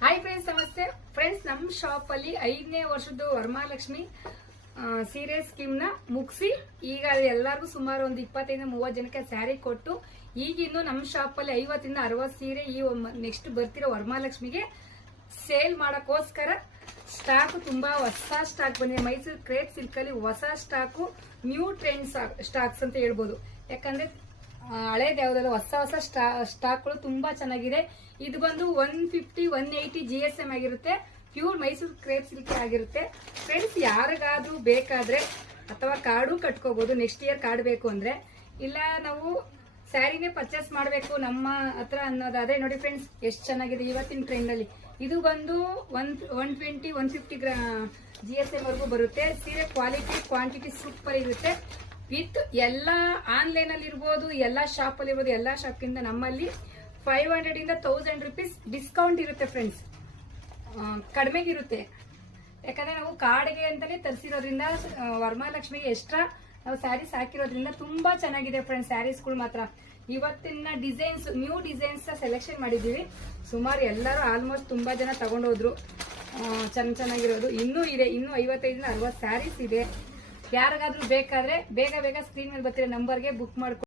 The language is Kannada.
ಹಾಯ್ ಫ್ರೆಂಡ್ಸ್, ನಮಸ್ತೆ ಫ್ರೆಂಡ್ಸ್. ನಮ್ಮ ಶಾಪ್ ಅಲ್ಲಿ 5ನೇ ವರ್ಷದ ವರಮಹಾಲಕ್ಷ್ಮಿ ಸೀರೆ ಸ್ಕೀಮ್ ನ ಮುಗಿಸಿ ಈಗ ಎಲ್ಲರಿಗೂ ಸುಮಾರು ಒಂದು 25-30 ಜನಕ್ಕೆ ಸ್ಯಾರಿ ಕೊಟ್ಟು ಈಗಿನ್ನು ನಮ್ಮ ಶಾಪ್ ಅಲ್ಲಿ 50-60 ಸೀರೆ ಈ ನೆಕ್ಸ್ಟ್ ಬರ್ತಿರೋ ವರಮಹಾಲಕ್ಷ್ಮಿಗೆ ಸೇಲ್ ಮಾಡಕ್ಕೋಸ್ಕರ ಸ್ಟಾಕ್ ತುಂಬಾ ಹೊಸ ಸ್ಟಾಕ್ ಬಂದಿದೆ. ಮೈಸೂರು ಕ್ರೇಪ್ ಸಿಲ್ಕ್ ಅಲ್ಲಿ ಹೊಸ ಸ್ಟಾಕು, ನ್ಯೂ ಟ್ರೆಂಡ್ ಸ್ಟಾಕ್ಸ್ ಅಂತ ಹೇಳ್ಬೋದು. ಯಾಕಂದ್ರೆ ಹಳೇದು ಯಾವ್ದಲ್ಲ, ಹೊಸ ಸ್ಟಾಕ್ಗಳು ತುಂಬಾ ಚೆನ್ನಾಗಿದೆ. ಇದು ಬಂದು 150-180 GSM ಆಗಿರುತ್ತೆ. ಪ್ಯೂರ್ ಮೈಸೂರು ಕ್ರೇಪ್ ಸಿಲ್ಕ್ ಆಗಿರುತ್ತೆ. ಫ್ರೆಂಡ್ಸ್, ಯಾರಿಗಾದ್ರೂ ಬೇಕಾದ್ರೆ ಅಥವಾ ಕಾರ್ಡು ಕಟ್ಕೋಬಹುದು. ನೆಕ್ಸ್ಟ್ ಇಯರ್ ಕಾರ್ಡ್ ಬೇಕು ಅಂದ್ರೆ, ಇಲ್ಲ ನಾವು ಸ್ಯಾರಿನೇ ಪರ್ಚೇಸ್ ಮಾಡಬೇಕು ನಮ್ಮ ಹತ್ರ ಅನ್ನೋದಾದ್ರೆ ನೋಡಿ ಫ್ರೆಂಡ್ಸ್, ಎಷ್ಟು ಚೆನ್ನಾಗಿದೆ ಇವತ್ತಿನ ಟ್ರೆಂಡ್ ಅಲ್ಲಿ. ಇದು ಬಂದು 120-150 GSM ವರೆಗೂ ಬರುತ್ತೆ. ಸೀರೆ ಕ್ವಾಲಿಟಿ ಕ್ವಾಂಟಿಟಿ ಸೂಪರ್ ಇರುತ್ತೆ. ವಿತ್ ಎಲ್ಲ ಆನ್ಲೈನ್ ಅಲ್ಲಿ ಇರ್ಬೋದು, ಎಲ್ಲ ಶಾಪ್ ಅಲ್ಲಿ ಇರ್ಬೋದು. ಎಲ್ಲ ಶಾಪ್ಗಿಂತ ನಮ್ಮಲ್ಲಿ 500 1000 ರೂಪೀಸ್ ಡಿಸ್ಕೌಂಟ್ ಇರುತ್ತೆ ಫ್ರೆಂಡ್ಸ್. ಕಡಿಮೆಗಿರುತ್ತೆ. ಯಾಕಂದ್ರೆ ನಾವು ಕಾಡಿಗೆ ಅಂತಾನೆ ತರಿಸಿರೋದ್ರಿಂದ, ವರಮಹಾಲಕ್ಷ್ಮಿಗೆ ಎಕ್ಸ್ಟ್ರಾ ನಾವು ಸ್ಯಾರೀಸ್ ಹಾಕಿರೋದ್ರಿಂದ ತುಂಬಾ ಚೆನ್ನಾಗಿದೆ ಫ್ರೆಂಡ್ಸ್. ಸ್ಯಾರೀಸ್ಗಳು ಮಾತ್ರ ಇವತ್ತಿನ ಡಿಸೈನ್ಸ್, ನ್ಯೂ ಡಿಸೈನ್ಸ್ ಸೆಲೆಕ್ಷನ್ ಮಾಡಿದ್ದೀವಿ. ಸುಮಾರು ಎಲ್ಲರೂ ಆಲ್ಮೋಸ್ಟ್ ತುಂಬಾ ಜನ ತಗೊಂಡೋದ್ರು. ಚೆನ್ನಾಗಿರೋದು ಇನ್ನೂ ಇದೆ. ಇನ್ನೂ 55-60 ಸ್ಯಾರೀಸ್ ಇದೆ. ಯಾರಿಗಾದ್ರೂ ಬೇಕಾದ್ರೆ ಬೇಗ ಸ್ಕ್ರೀನ್ ಮೇಲೆ ಬರ್ತಿರೋ ನಂಬರ್ಗೆ ಬುಕ್ ಮಾಡ್ಕೊಂಡು